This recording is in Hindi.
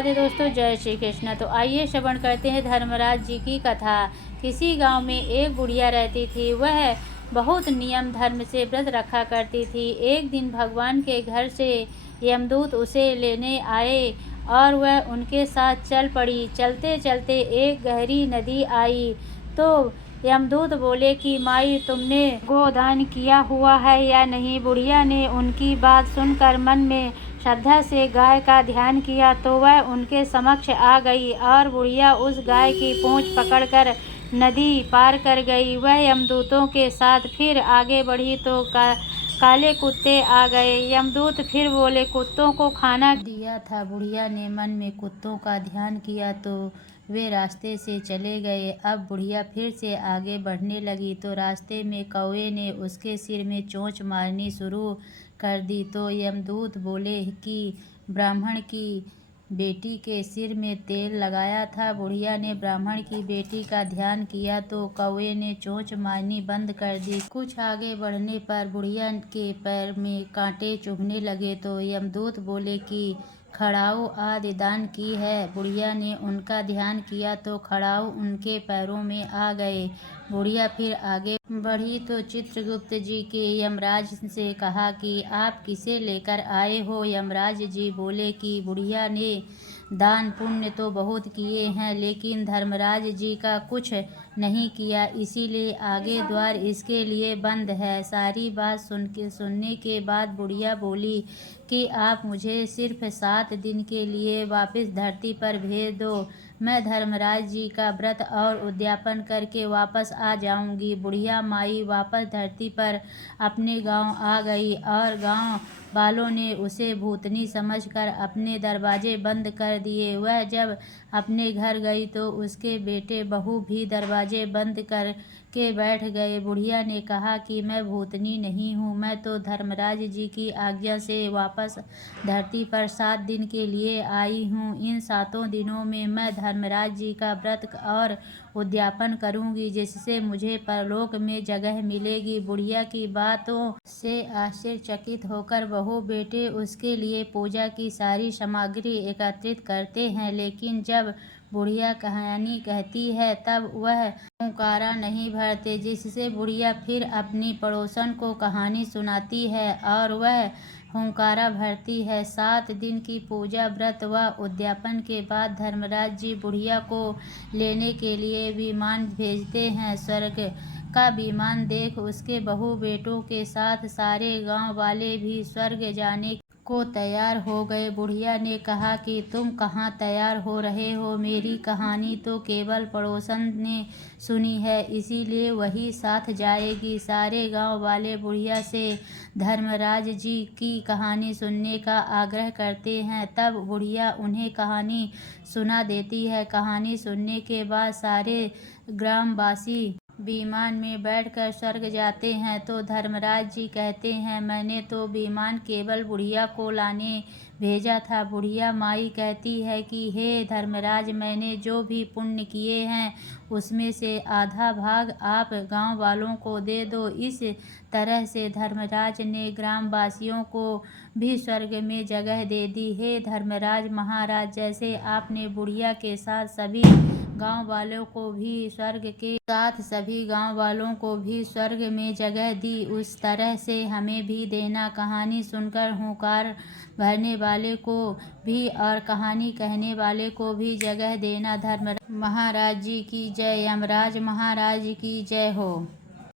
राधे दोस्तों, जय श्री कृष्ण। तो आइए श्रवण करते हैं धर्मराज जी की कथा। किसी गांव में एक बुढ़िया रहती थी। वह बहुत नियम धर्म से व्रत रखा करती थी। एक दिन भगवान के घर से यमदूत उसे लेने आए और वह उनके साथ चल पड़ी। चलते चलते एक गहरी नदी आई तो यमदूत बोले कि माई, तुमने गोदान किया हुआ है या नहीं। बुढ़िया ने उनकी बात सुनकर मन में श्रद्धा से गाय का ध्यान किया तो वह उनके समक्ष आ गई और बुढ़िया उस गाय की पूंछ पकड़कर नदी पार कर गई। वह यमदूतों के साथ फिर आगे बढ़ी तो काले कुत्ते आ गए। यमदूत फिर बोले, कुत्तों को खाना दिया था। बुढ़िया ने मन में कुत्तों का ध्यान किया तो वे रास्ते से चले गए। अब बुढ़िया फिर से आगे बढ़ने लगी तो रास्ते में कौवे ने उसके सिर में चोंच मारनी शुरू कर दी। तो यमदूत बोले कि ब्राह्मण की बेटी के सिर में तेल लगाया था। बुढ़िया ने ब्राह्मण की बेटी का ध्यान किया तो कौवे ने चोंच मारनी बंद कर दी। कुछ आगे बढ़ने पर बुढ़िया के पैर में कांटे चुभने लगे तो यमदूत बोले कि खड़ाऊ आदि दान की है। बुढ़िया ने उनका ध्यान किया तो खड़ाऊ उनके पैरों में आ गए। बुढ़िया फिर आगे बढ़ी तो चित्रगुप्त जी के यमराज से कहा कि आप किसे लेकर आए हो। यमराज जी बोले कि बुढ़िया ने दान पुण्य तो बहुत किए हैं लेकिन धर्मराज जी का कुछ नहीं किया, इसीलिए आगे द्वार इसके लिए बंद है। सारी बात सुनने के बाद बुढ़िया बोली कि आप मुझे सिर्फ 7 दिन के लिए वापस धरती पर भेज दो। मैं धर्मराज जी का व्रत और उद्यापन करके वापस आ जाऊंगी। बुढ़िया माई वापस धरती पर अपने गांव आ गई और गांव वालों ने उसे भूतनी समझकर अपने दरवाजे बंद कर दिए। वह जब अपने घर गई तो उसके बेटे बहू भी दरवाजे बंद कर के बैठ गए। बुढ़िया ने कहा कि मैं भूतनी नहीं हूँ, मैं तो धर्मराज जी की आज्ञा से वापस धरती पर 7 दिन के लिए आई हूँ। इन 7 दिनों में मैं धर्मराज जी का व्रत और उद्यापन करूंगी जिससे मुझे परलोक में जगह मिलेगी। बुढ़िया की बातों से आश्चर्यचकित होकर बहू बेटे उसके लिए पूजा की सारी सामग्री एकत्रित करते हैं, लेकिन जब बुढ़िया कहानी कहती है तब वह हुंकारा नहीं भरते, जिससे बुढ़िया फिर अपनी पड़ोसन को कहानी सुनाती है और वह हुंकारा भरती है। 7 दिन की पूजा व्रत व उद्यापन के बाद धर्मराज जी बुढ़िया को लेने के लिए विमान भेजते हैं। स्वर्ग का विमान देख उसके बहू बेटों के साथ सारे गांव वाले भी स्वर्ग जाने को तैयार हो गए। बुढ़िया ने कहा कि तुम कहाँ तैयार हो रहे हो, मेरी कहानी तो केवल पड़ोसन ने सुनी है, इसीलिए वही साथ जाएगी। सारे गांव वाले बुढ़िया से धर्मराज जी की कहानी सुनने का आग्रह करते हैं। तब बुढ़िया उन्हें कहानी सुना देती है। कहानी सुनने के बाद सारे ग्रामवासी विमान में बैठकर स्वर्ग जाते हैं तो धर्मराज जी कहते हैं, मैंने तो विमान केवल बुढ़िया को लाने भेजा था। बुढ़िया माई कहती है कि हे धर्मराज, मैंने जो भी पुण्य किए हैं उसमें से आधा भाग आप गांव वालों को दे दो। इस तरह से धर्मराज ने ग्रामवासियों को भी स्वर्ग में जगह दे दी। हे धर्मराज महाराज, जैसे आपने बुढ़िया के साथ सभी गांव वालों को भी स्वर्ग में जगह दी, उस तरह से हमें भी देना। कहानी सुनकर हुंकार भरने वाले को भी और कहानी कहने वाले को भी जगह देना। धर्मराज महाराज जी की जय। यमराज महाराज की जय हो।